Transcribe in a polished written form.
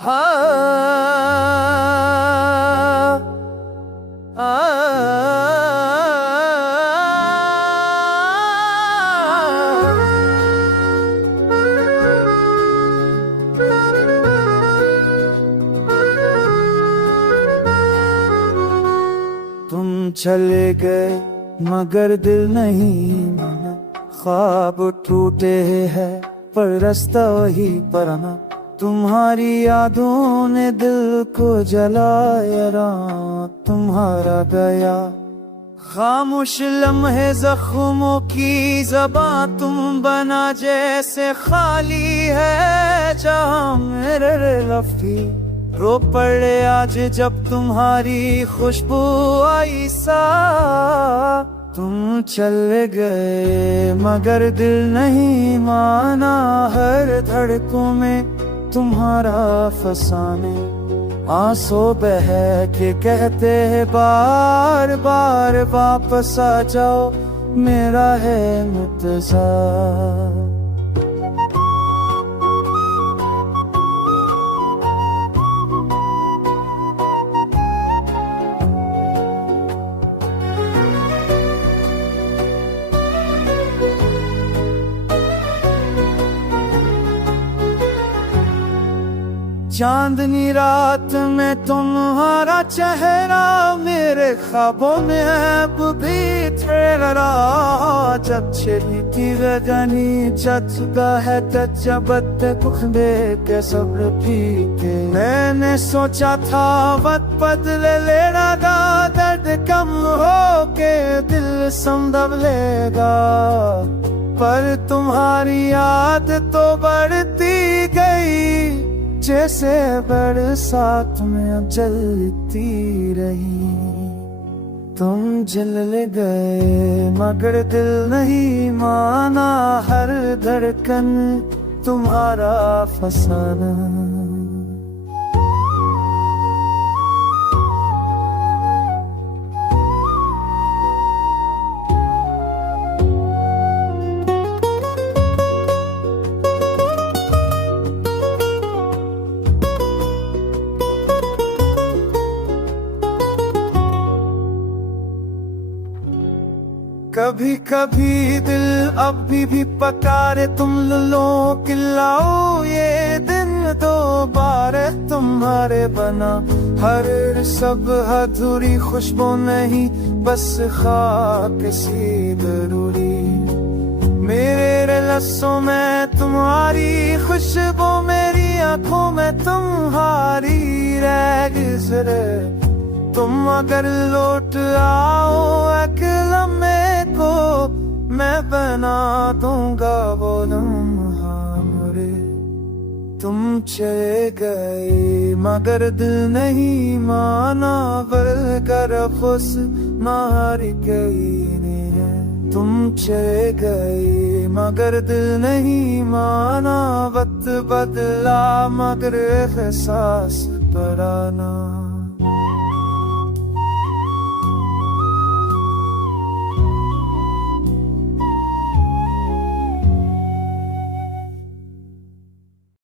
तुम चले गए मगर दिल नहीं माना, ख्वाब टूटे हैं पर रास्ता वही पुराना। तुम्हारी यादों ने दिल को जलाया, रात तुम्हारा गया। खामोश लम्हे जख्मों की ज़बां तुम बना, जैसे खाली है जहां मेरे लफ्ज़। रो पड़े आज जब तुम्हारी खुशबू आई सा। तुम चले गए मगर दिल नहीं माना, हर धड़कों में तुम्हारा फसाने। आंसू बह के कहते हैं बार बार वापस आ जाओ, मेरा है इंतज़ार। चांदनी रात में तुम्हारा चेहरा मेरे ख्वाबों में अब भी तेरा। जब छिड़ी थी रजनी चचका है तजबत खुदे के सब्र पीते। मैंने सोचा था वक्त बदले लेना गा, दर्द कम हो के दिल संभल लेगा। पर तुम्हारी याद तो बढ़ती गई, जैसे बरसात में अब जलती रही। तुम जल गए मगर दिल नहीं माना, हर धड़कन तुम्हारा फसाना। कभी कभी दिल अभी भी पकारे, तुम लो खिलाओ ये दिन दोबारा तुम्हारे बना। हर सब अधूरी खुशबू नहीं, बस खाक सी जरूरी। मेरे लफ्ज़ों में तुम्हारी खुशबू, मेरी आंखों में तुम्हारी रह गुज़रे। तुम अगर लौट आओ अकेला मेरे को, मैं बना दूंगा वो लम्हा मुझे। तुम चले गए मगर दिल नहीं माना, बलकर खुश मार गई ने। तुम चले गए मगर दिल नहीं माना, वक्त बदला मगर एहसास पुराना।